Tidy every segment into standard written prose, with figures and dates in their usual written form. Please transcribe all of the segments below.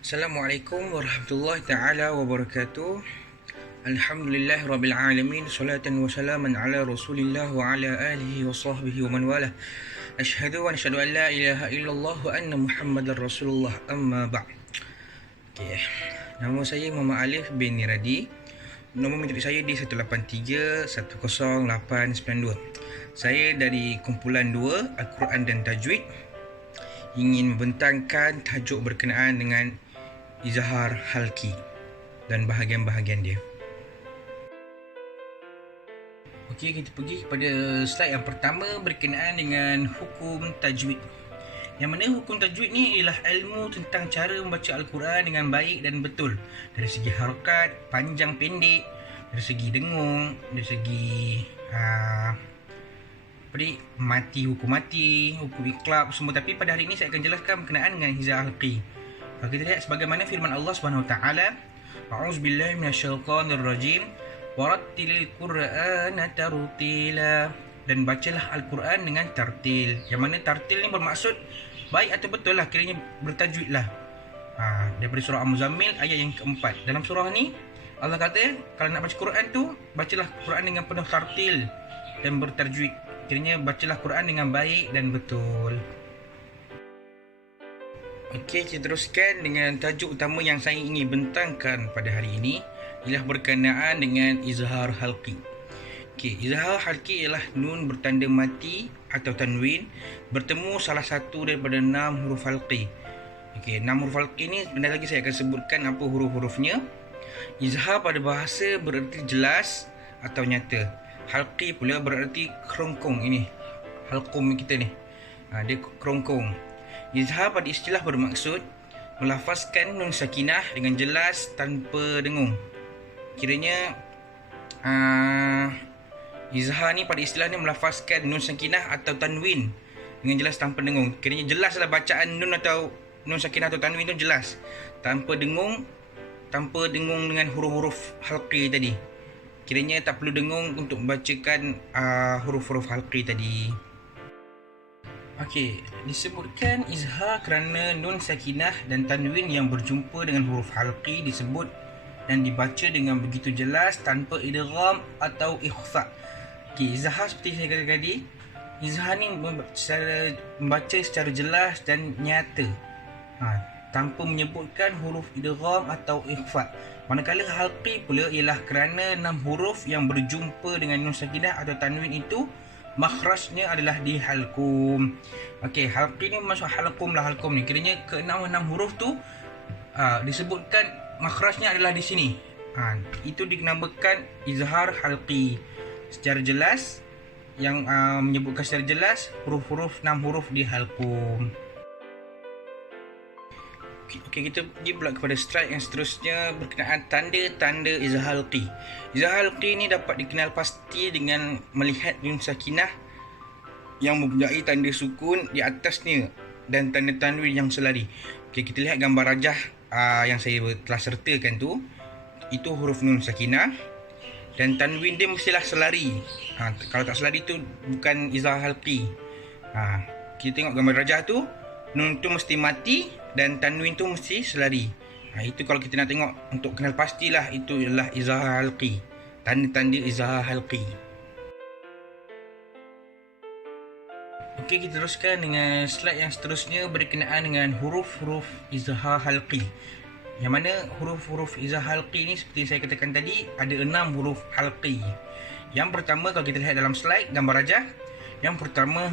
Assalamualaikum warahmatullahi taala wabarakatuh. Alhamdulillah rabbil alamin, salatan wa salaman ala Rasulillah wa ala alihi wa sahbihi wa man wala. Asyhadu an la ilaha illallah wa anna Muhammadar Rasulullah, amma ba'd. Okey. Nama saya Muhammad Alif bin Niradi. Nombor minit saya di 183108892. Saya dari kumpulan 2 Al-Quran dan Tajwid, ingin membentangkan tajuk berkenaan dengan izhar halqi dan bahagian-bahagian dia. Okey, kita pergi kepada slide yang pertama berkenaan dengan hukum tajwid. Yang mana hukum tajwid ni ialah ilmu tentang cara membaca Al-Quran dengan baik dan betul, dari segi harakat, panjang pendek, dari segi dengung, dari segi mati, hukum iqlab semua. Tapi pada hari ini saya akan jelaskan berkenaan dengan izhar halqi. Kalau kita lihat sebagaimana firman Allah Subhanahu Wa Taala, A'udzubillahi minasyaitonir rajim, warattilil Qur'ana tartila, dan bacalah Al-Quran dengan tartil. Yang mana tartil ni bermaksud baik atau betul lah, kiranya bertajwid lah. Daripada surah Al-Muzammil ayat yang keempat. Dalam surah ni Allah kata kalau nak baca Quran tu, bacalah Quran dengan penuh tartil dan bertajwid. Kiranya bacalah Quran dengan baik dan betul. Okey, kita teruskan dengan tajuk utama yang saya ingin bentangkan pada hari ini, ialah berkenaan dengan izhar halqi. Okey, izhar halqi ialah nun bertanda mati atau tanwin bertemu salah satu daripada 6 huruf halqi. Okey, 6 huruf halqi ni sebentar lagi saya akan sebutkan apa huruf-hurufnya. Izhar pada bahasa bererti jelas atau nyata. Halqi pula bererti kerongkong. Ini halqum kita ni. Dia kerongkong. Izhar pada istilah bermaksud melafazkan nun sakinah dengan jelas tanpa dengung. Kiranya izhar ni pada istilah ni melafazkan nun sakinah atau tanwin dengan jelas tanpa dengung. Kiranya jelaslah bacaan nun atau nun sakinah atau tanwin tu jelas, tanpa dengung dengan huruf-huruf halqi tadi. Kiranya tak perlu dengung untuk membacakan huruf-huruf halqi tadi. Okey, disebutkan izhar kerana nun sakinah dan tanwin yang berjumpa dengan huruf halqi disebut dan dibaca dengan begitu jelas tanpa idgham atau ikhfa. Okey, izhar seperti saya kata tadi, izhar ni membaca secara jelas dan nyata, tanpa menyebutkan huruf idgham atau ikhfa. Manakala halqi pula ialah kerana 6 huruf yang berjumpa dengan nun sakinah atau tanwin itu makhrajnya adalah di halqum. Okey, halqi ni masuk halqum lah. Halqum ni kiranya ke-6 huruf tu disebutkan makhrajnya adalah di sini. Itu dinamakan izhar halqi. Secara jelas, yang menyebutkan secara jelas huruf-huruf 6 huruf di halqum. Okey, kita pergi pula kepada slide yang seterusnya berkenaan tanda-tanda izhar halqi. Izhar halqi ni dapat dikenal pasti dengan melihat nun sakinah yang mempunyai tanda sukun di atasnya dan tanda tanwin yang selari. Okey, kita lihat gambar rajah yang saya telah sertakan tu. Itu huruf nun sakinah dan tanwin dia mestilah selari. Kalau tak selari tu bukan izhar halqi. Kita tengok gambar rajah tu, nun tu mesti mati dan tanwin tu mesti selari. Itu kalau kita nak tengok untuk kenal pastilah itu adalah izhar halqi. Tanda-tanda izhar halqi. Okey, kita teruskan dengan slide yang seterusnya berkenaan dengan huruf-huruf izhar halqi. Yang mana huruf-huruf izhar halqi ni seperti saya katakan tadi ada 6 huruf halqi. Yang pertama kalau kita lihat dalam slide gambar rajah, yang pertama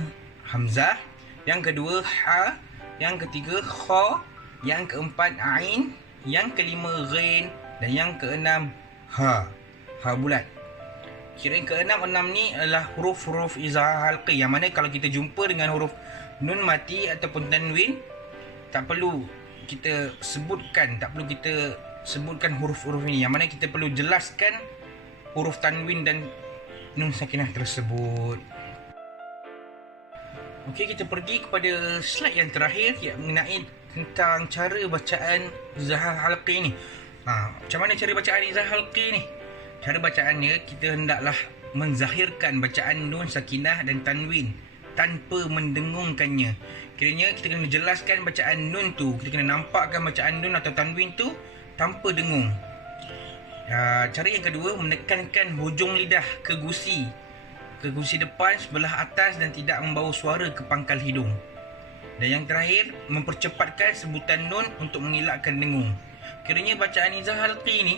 hamzah, yang kedua ha, yang ketiga kha, yang keempat ain, yang kelima ghain dan yang keenam ha. Ha bulat. Kira yang keenam ni adalah huruf-huruf izhar halqi, yang mana kalau kita jumpa dengan huruf nun mati ataupun tanwin, tak perlu kita sebutkan huruf-huruf ini, yang mana kita perlu jelaskan huruf tanwin dan nun sakinah tersebut. Okey, kita pergi kepada slide yang terakhir yang mengenai tentang cara bacaan izhar halqi ni. Macam mana cara bacaan izhar halqi ni? Cara bacaannya, kita hendaklah menzahirkan bacaan nun sakinah dan tanwin tanpa mendengungkannya. Kiranya kita kena jelaskan bacaan nun tu, kita kena nampakkan bacaan nun atau tanwin tu tanpa dengung. Cara yang kedua, menekankan hujung lidah ke gusi depan sebelah atas dan tidak membawa suara ke pangkal hidung. Dan yang terakhir, mempercepatkan sebutan nun untuk mengelakkan dengung. Kiranya bacaan Izzah Halqi ni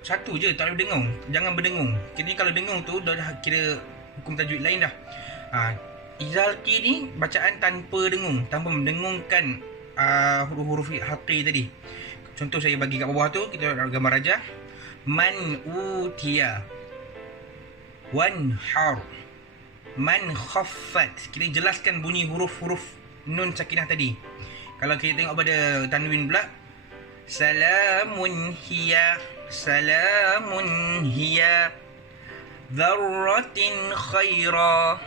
satu je, tak boleh berdengung, jangan berdengung. Kiranya kalau dengung tu dah kira hukum tajwid lain dah. Izzah Halqi ni bacaan tanpa dengung, tanpa mendengungkan huruf-huruf halqi tadi. Contoh saya bagi kat bawah tu, kita ada gambar rajah. Man utiya, wanhar, man khaffat. Kita jelaskan bunyi huruf-huruf nun sakinah tadi. Kalau kita tengok pada tanwin pula, salamun hiya, salamun hiya, dharratin khaira,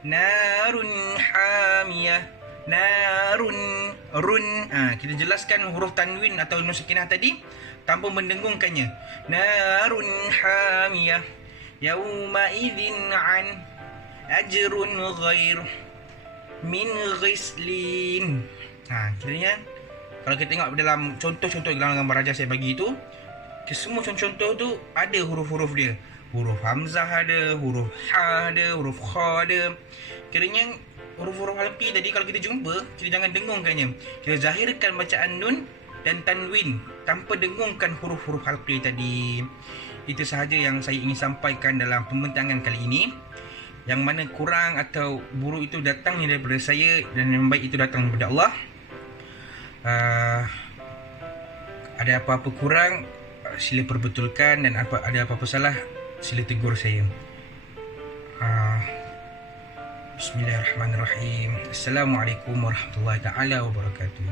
narun hamiyah, narun run. Kita jelaskan huruf tanwin atau nun sakinah tadi tanpa mendengungkannya. Narun hamiyah, yauma idzin an ajrun ghair min ghislin. Kiranya kalau kita tengok dalam contoh-contoh dalam gambar rajah saya bagi tu, semua contoh-contoh tu ada huruf-huruf dia. Huruf hamzah ada, huruf ha ada, huruf kha ada. Kiranya huruf-huruf halqi tadi kalau kita jumpa, kita jangan dengungkannya. Kita zahirkan bacaan nun dan tanwin tanpa dengungkan huruf-huruf halqi tadi. Itu sahaja yang saya ingin sampaikan dalam pembentangan kali ini. Yang mana kurang atau buruk itu datangnya daripada saya dan yang baik itu datang daripada Allah. Ada apa-apa kurang, sila perbetulkan, dan ada apa-apa salah, sila tegur saya. Bismillahirrahmanirrahim. Assalamualaikum warahmatullahi taala wabarakatuh.